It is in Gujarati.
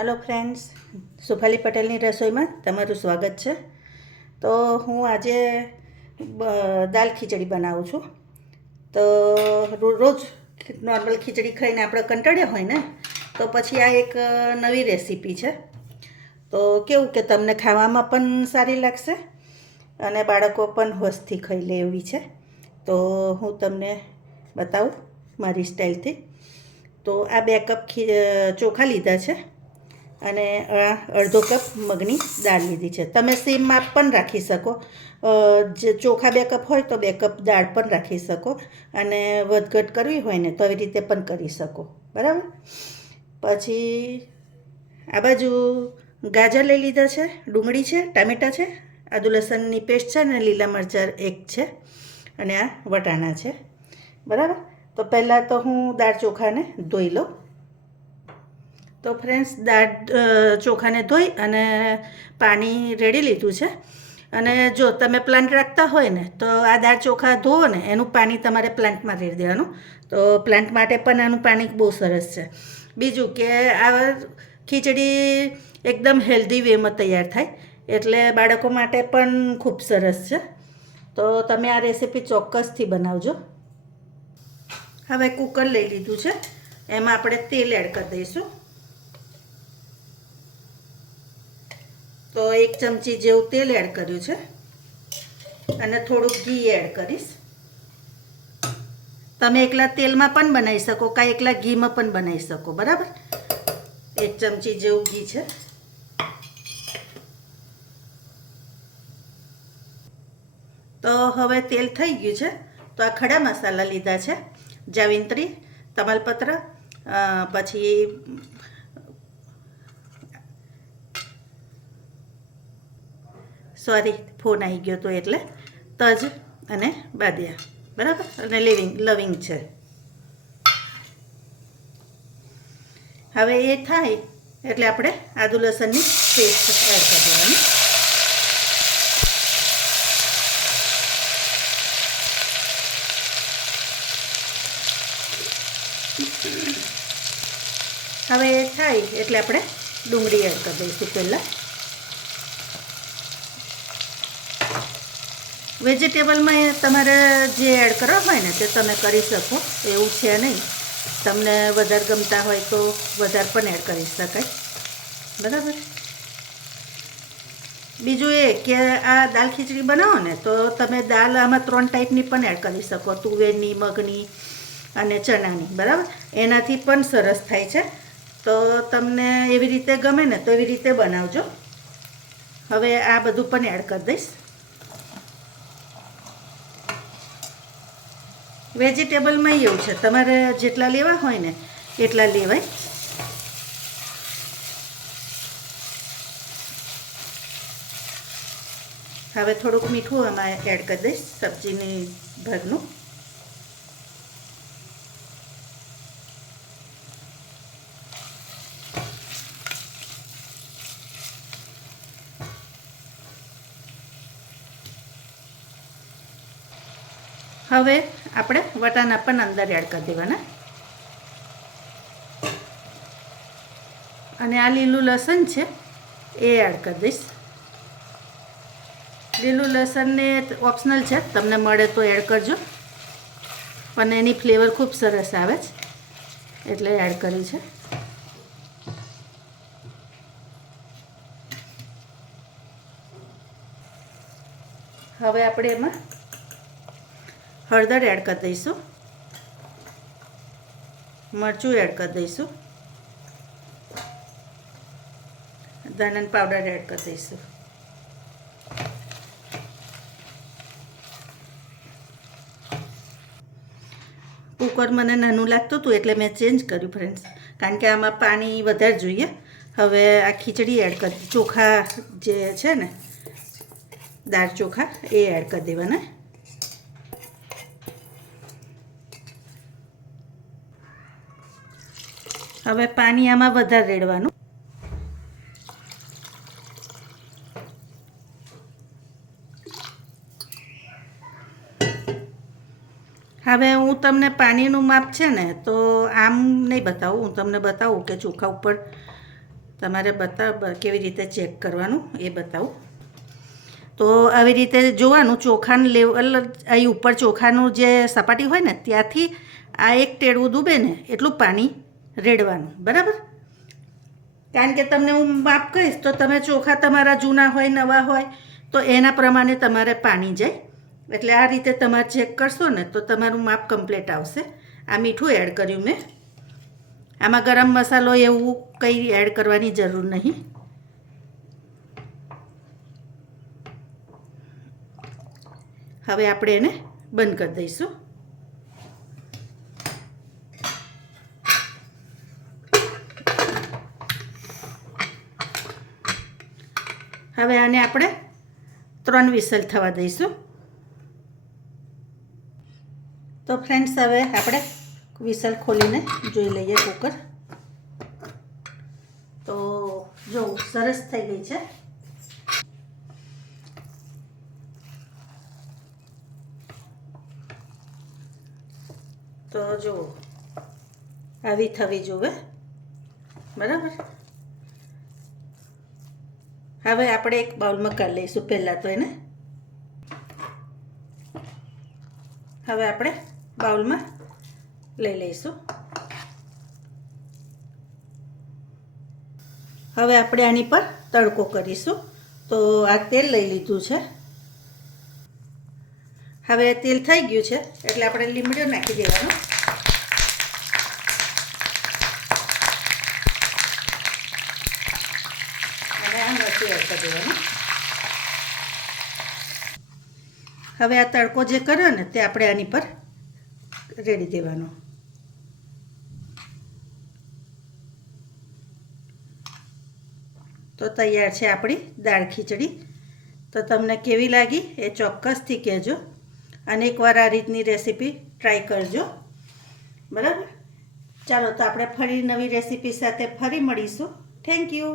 हेलो फ्रेंड्स, सुफाली पटेलनी रसोईमां तमारुं स्वागत छे। तो हूँ आजे दाल खीचड़ी बनावुं छुं। तो रोज नॉर्मल खीचड़ी खाईने आपणे कंटाळ्या होय ने, तो पछी आ एक नवी रेसिपी छे। तो केवुं के तमने खावामां पण सारी लागशे अने बाळको पण होशथी खाई ले एवी छे। तो हूँ तमने बतावुं मारी स्टाइलथी। तो आ 2 कप ચોખા લીધા છે અને અડધો કપ મગની દાળ લીધી છે। તમે સેમ માપ પણ રાખી શકો। જે ચોખા 2 કપ હોય તો 2 કપ દાળ પણ રાખી શકો અને વધઘટ કરવી હોય ને તો આવી રીતે પણ કરી શકો, બરાબર। પછી આ બાજુ ગાજર લઈ લીધા છે, ડુંગળી છે, ટામેટાં છે, આદુ લસણની પેસ્ટ છે ને લીલા મરચાં 1 છે અને આ વટાણા છે, બરાબર। તો પહેલાં તો હું દાળ ચોખાને ધોઈ લઉં। તો ફ્રેન્ડ્સ, દાળ ચોખાને ધોઈ અને પાણી રેડી લીધું છે। અને જો તમે પ્લાન્ટ રાખતા હોય ને તો આ દાળ ચોખા ધોવો ને એનું પાણી તમારે પ્લાન્ટમાં રેડી દેવાનું। તો પ્લાન્ટ માટે પણ આનું પાણી બહુ સરસ છે। બીજું કે આ ખીચડી એકદમ હેલ્ધી વેમાં તૈયાર થાય, એટલે બાળકો માટે પણ ખૂબ સરસ છે। તો તમે આ રેસીપી ચોક્કસથી બનાવજો। હવે કુકર લઈ લીધું છે, એમાં આપણે તેલ એડ કરી દઈશું। તો 1 ચમચી જેવું તેલ એડ કર્યું છે અને થોડુંક ઘી એડ કરીશ। તમે એકલા તેલમાં પણ બનાવી શકો કાં એકલા ઘીમાં પણ બનાવી શકો, બરાબર। 1 ચમચી જેવું ઘી છે। તો હવે તેલ થઈ ગયું છે, તો આ ખડા મસાલા લીધા છે, જાવિત્રી, તમાલપત્ર, પછી ફોન આવી ગયો તો એટલે તજ અને બાદિયા, બરાબર, અને લવિંગ છે। હવે એ થાય એટલે આપણે આદુ લસણની પેસ્ટ એડ કરી દેવાની। હવે એ થાય એટલે આપણે ડુંગળી એડ કરી દઈશું। પહેલાં વેજીટેબલમાં તમારે જે એડ કરવા હોય ને તે તમે કરી શકો, એવું છે નહીં। તમને વધારે ગમતા હોય તો વધારે પણ એડ કરી શકાય, બરાબર। બીજું એ કે આ દાળ ખીચડી બનાવો ને તો તમે દાળ આમાં 3 ટાઈપની પણ એડ કરી શકો, તુવેરની, મગની અને ચણાની, બરાબર। એનાથી પણ સરસ થાય છે। તો તમને એવી રીતે ગમે ને તો એવી રીતે બનાવજો। હવે આ બધું પણ એડ કરી દઈશ। વેજીટેબલમાં એવું છે, તમારે જેટલા લેવા હોય ને એટલા લેવાય। હવે થોડુંક મીઠું આમાં એડ કરી દઈશ, સબ્જીની ભરનું। હવે આપણે વટાણા પણ અંદર એડ કરી દેવાના અને આ લીલું લસણ છે એ એડ કરી દઈશ। લીલું લસણને ઓપ્શનલ છે, તમને મળે તો એડ કરજો, પણ એની ફ્લેવર ખૂબ સરસ આવે છે એટલે એડ કરી છે। હવે આપણે એમાં હળદર એડ કરી દઈશું, મરચું એડ કરી દઈશું, ધાણા પાવડર એડ કરી દઈશું। કુકર મને નાનું લાગતું હતું એટલે મેં ચેન્જ કર્યું ફ્રેન્ડ્સ, કારણ કે આમાં પાણી વધારે જોઈએ। હવે આ ખીચડી એડ કરી, ચોખા જે છે ને દાળ ચોખા એ એડ કરી દેવાના। હવે પાણી આમાં વધારે રેડવાનું। હવે હું તમને પાણીનું માપ છે ને તો આમ નહીં બતાવું, હું તમને બતાવું કે ચોખા ઉપર તમારે કેવી રીતે ચેક કરવાનું એ બતાવું. તો આવી રીતે જોવાનું, ચોખાનું લેવલ અહીં ઉપર ચોખાનું જે સપાટી હોય ને ત્યાંથી આ એક ટેડવું ડૂબે ને એટલું પાણી રેડવાનું, બરાબર. કારણ કે તમને હું માપ કહીશ તો તમે ચોખા તમારા જૂના હોય નવા હોય તો એના પ્રમાણે તમારે પાણી જાય. એટલે આ રીતે તમારે ચેક કરશો ને તો તમારું માપ કમ્પ્લીટ આવશે. આ મીઠું એડ કર્યું મેં. આમાં ગરમ મસાલો એવું કંઈ એડ કરવાની જરૂર નહીં. હવે આપણે એને બંધ કરી દઈશું. હવે આને આપણે 3 વિસલ થવા દઈશું. તો ફ્રેન્ડ્સ, હવે આપણે વિસલ ખોલીને જોઈ લઈએ કુકર. તો જો સરસ થઈ ગઈ છે. તો જો આવી થવી જોવે, બરાબર. હવે આપણે એક બાઉલમાં કરી લઈશું પહેલાં તો એને. હવે આપણે બાઉલમાં લઈ લઈશું. હવે આપણે આની પર તડકો કરીશું. તો આ તેલ લઈ લીધું છે. હવે તેલ થઈ ગયું છે એટલે આપણે લીમડો નાખી દેવાનો. અને આ મરચું એડ કરી દેવાનું. હવે આ તડકો જે કર્યો ને તે આપણે આની પર રેડી દેવાનો. તો તૈયાર છે આપણી દાળ ખીચડી. તો તમને કેવી લાગી એ ચોક્કસથી કહેજો. અને એકવાર આ રીતની રેસીપી ટ્રાય કરજો, બરાબર. ચાલો, તો આપણે ફરી નવી રેસીપી સાથે ફરી મળીશું. Thank you.